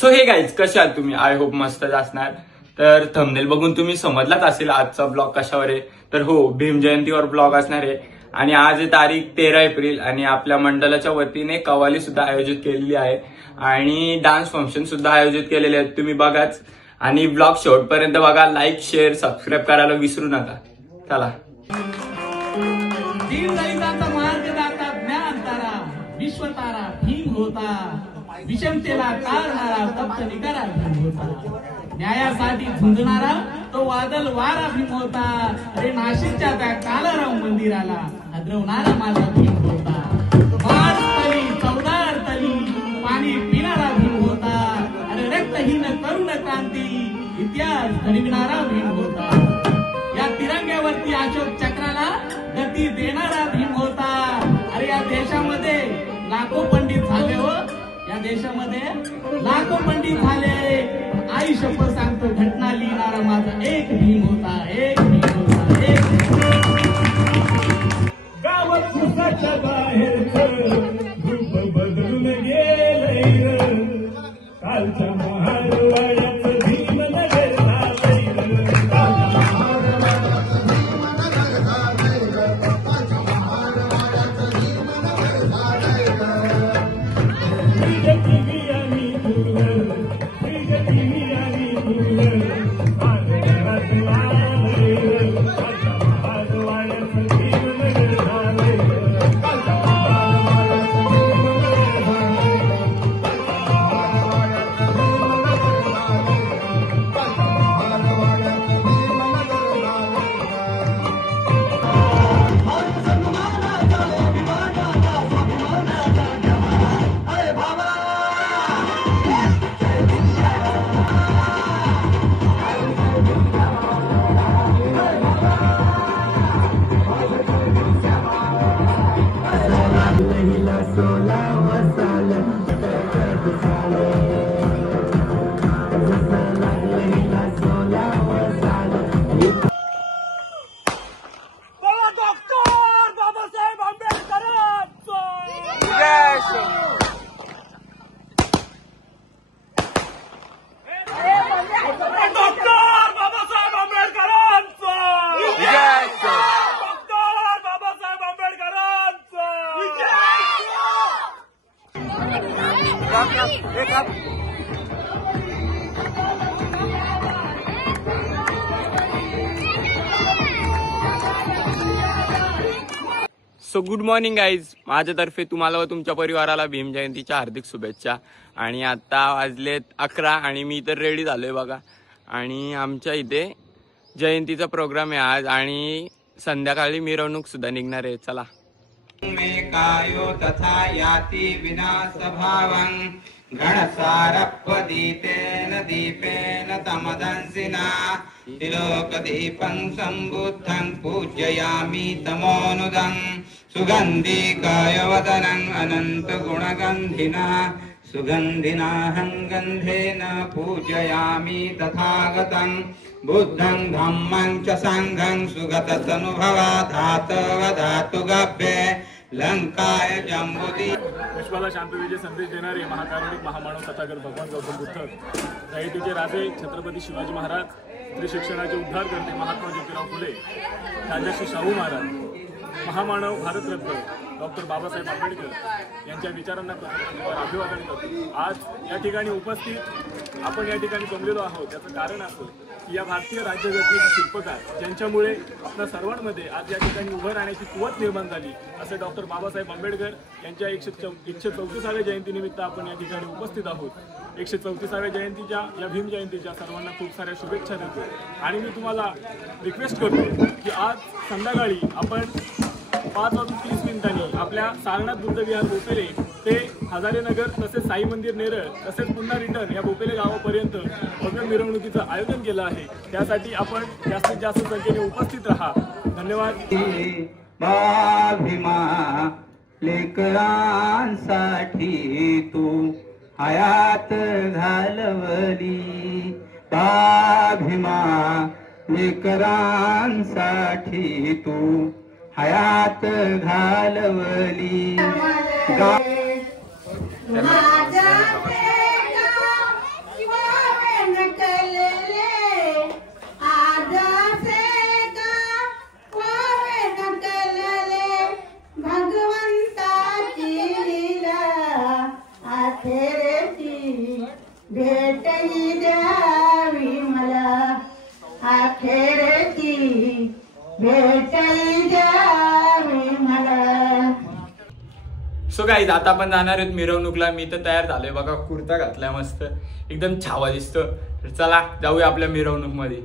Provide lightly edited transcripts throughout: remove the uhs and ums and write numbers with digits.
So हे guys, कसे आहात तुम्ही? आय होप मस्तच असणार. तर थंबनेल बघून तुम्ही समजलाच असेल आजचा ब्लॉग कशावर आहे. तर हो, भीम जयंतीवर ब्लॉग असणार आहे. आणि आज आहे तारीख 13 एप्रिल आणि आपल्या मंडळाच्या वतीने कव्वाली सुद्धा आयोजित केलेली आहे आणि डान्स फंक्शन सुद्धा आयोजित केलेले आहेत. तुम्ही बघाच आणि ब्लॉग शेवटपर्यंत बघा. लाईक, शेअर, सबस्क्राईब करायला विसरू नका. चला. विश्वतारा भीम होता, विषमतेला टाळणारा तप्त निगारा भीम होता, न्यायासाठी झुंजणारा तो वादल वारा भीम होता. अरे नाशिकच्या त्या कालाराम मंदिराला हादरवणारा माझा भीम होता. बाळस्थली चौदार तली पाणी पिणारा भीम होता. अरे रक्तहीन करुण क्रांती इतिहास घडविणारा भीम होता. या तिरंग्यावरती अशोक चक्राला गती देणारा भीम होता. अरे या देशामध्ये लाखो पंडित झाले हो, या देशामध्ये लाखो पंडित झाले. आई शपथ सांगतो, घटना लिहिणारा माझा एक भीम होता, एक भीम होता, एक. गावात खुसाच्या बाहेरचं रूप बदलून गेलंय, कालच्या महारवाड्याचं भीम नगर झालंय. So good morning guys. माझ्यातर्फे तुम्हाला व तुमच्या परिवाराला भीम जयंतीच्या हार्दिक शुभेच्छा. आणि आता वाजलेत 11 आणि मी तर रेडी झालोय बघा. आणि आमच्या इथे जयंतीचा प्रोग्राम आहे आज आणि संध्याकाळी मिरवणूक सुद्धा निघणार आहे. चला. कायो तथा याति विनाश भावं गणसारपदीतेन दीपेन तमदंसिना तिलोकदीपं संबुद्धं पूजयामि तमोनुदं सुगन्धिकायवदनं अनन्तगुणगन्धिना सुगन्धिनाहं गन्धेन पूजयामि तथागतं बुद्धं धम्मं च संघं सुगततनुभवा धातवधातु गभ्ये लंकाय जंबुदी. विश्वाला शांततेचे संदेश देणारे महाकारुणिक महामानव तथागत भगवान गौतम बुद्ध, दहितेचे राजे छत्रपती शिवाजी महाराज, स्त्री शिक्षणाचे उद्धार करते महात्मा ज्योतिराव फुले, राजर्षी शाहू महाराज, महामानव भारतरत्न डॉक्टर बाबासाहेब आंबेडकर यांच्या विचारांना अभिवादन करतो. आज या ठिकाणी उपस्थित आपण या ठिकाणी जमलेलो आहोत याचं कारण असं की या भारतीय राज्यघटनेचे शिल्पकार ज्यांच्यामुळे आपल्या सर्वांमध्ये आज या ठिकाणी उभं राहण्याची कुवत निर्माण झाली असे डॉक्टर बाबासाहेब आंबेडकर यांच्या 134व्या जयंतीनिमित्त आपण या ठिकाणी उपस्थित आहोत. 134व्या जयंतीच्या या भीम जयंतीच्या सर्वांना खूप साऱ्या शुभेच्छा देतो. आणि मी तुम्हाला रिक्वेस्ट करतो की आज संध्याकाळी आपण 5:30 आपल्या सारनाथ बुद्धविहार बोपेले ते हजारेनगर तसेच साई मंदिर नेरळ तसेच पुन्हा रिटर्न या बोपेले गावापर्यंत भव्य मिरवणुकीचं आयोजन केलं आहे. त्यासाठी आपण जास्तीत जास्त संख्येने उपस्थित राहा. धन्यवाद. लेकरांसाठी तू हयात घालवली, भीमा लेकरांसाठी तू हयात घालवली. सो गाईज आता आपण जाणार आहेत मिरवणूकला. मी तर तयार झालोय बघा, कुर्ता घातलाय मस्त, एकदम छावा दिसतो. तर चला जाऊया आपल्या मिरवणूक मध्ये.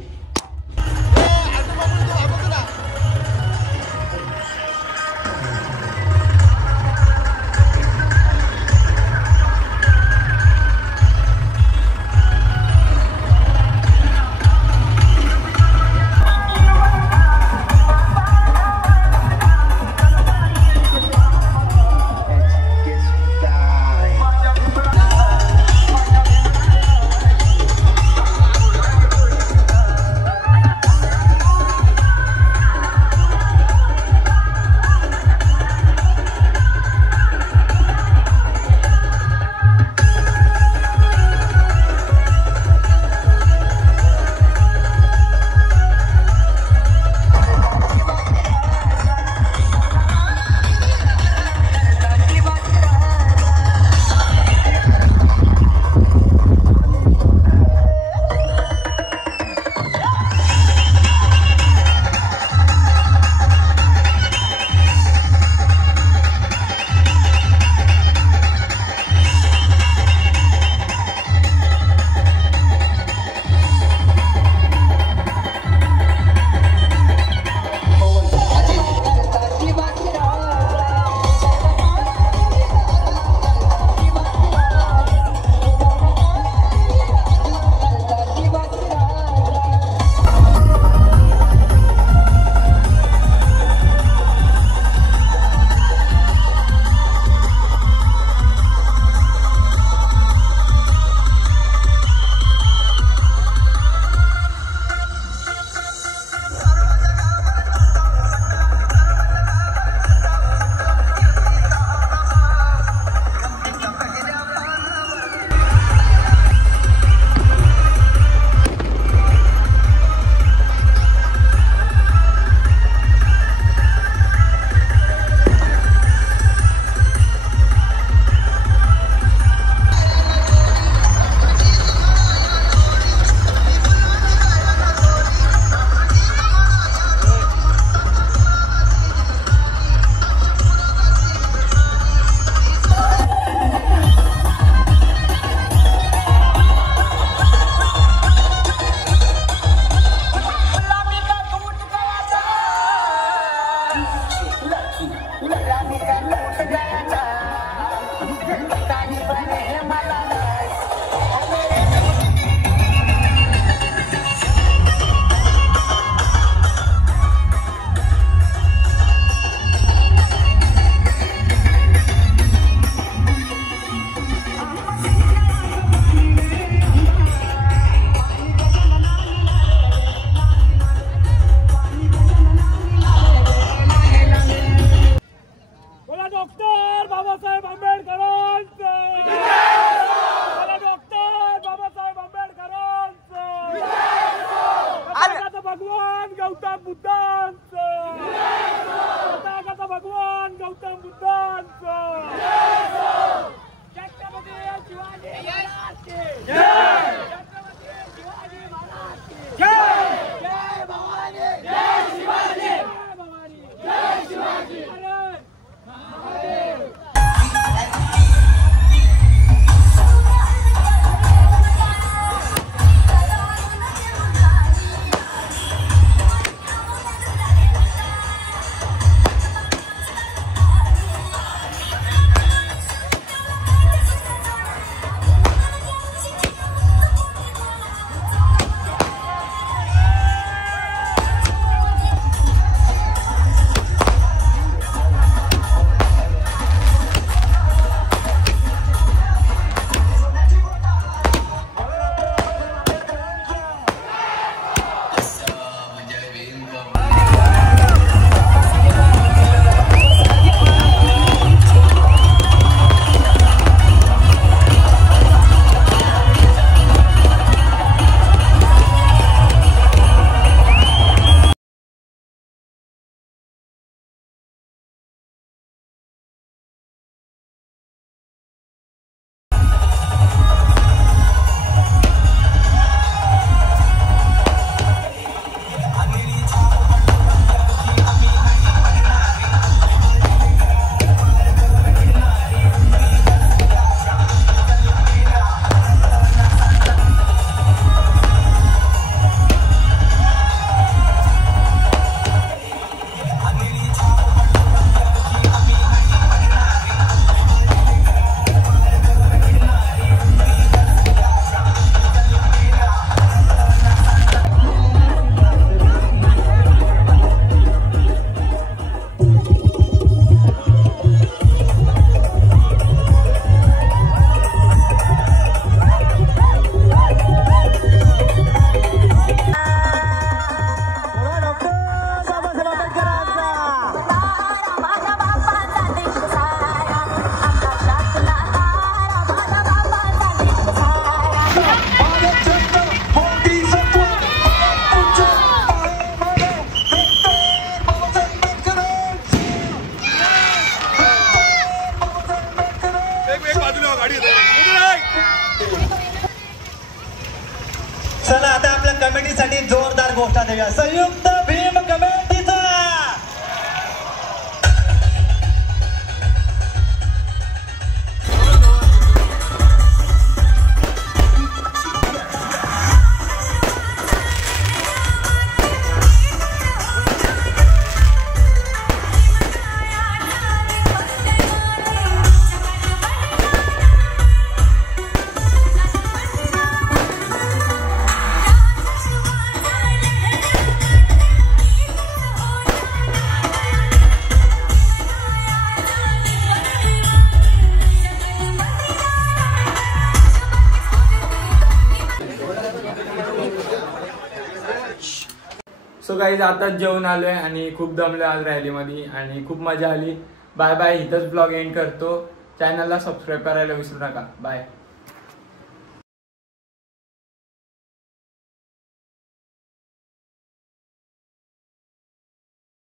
सो गाईज आताच जेवून आलोय आणि खूप दमलोय आज रॅलीमध्ये आणि खूप मजा आली. Bye bye. इथंच ब्लॉग एंड करतो. चॅनलला सबस्क्राईब करायला विसरू नका. बाय.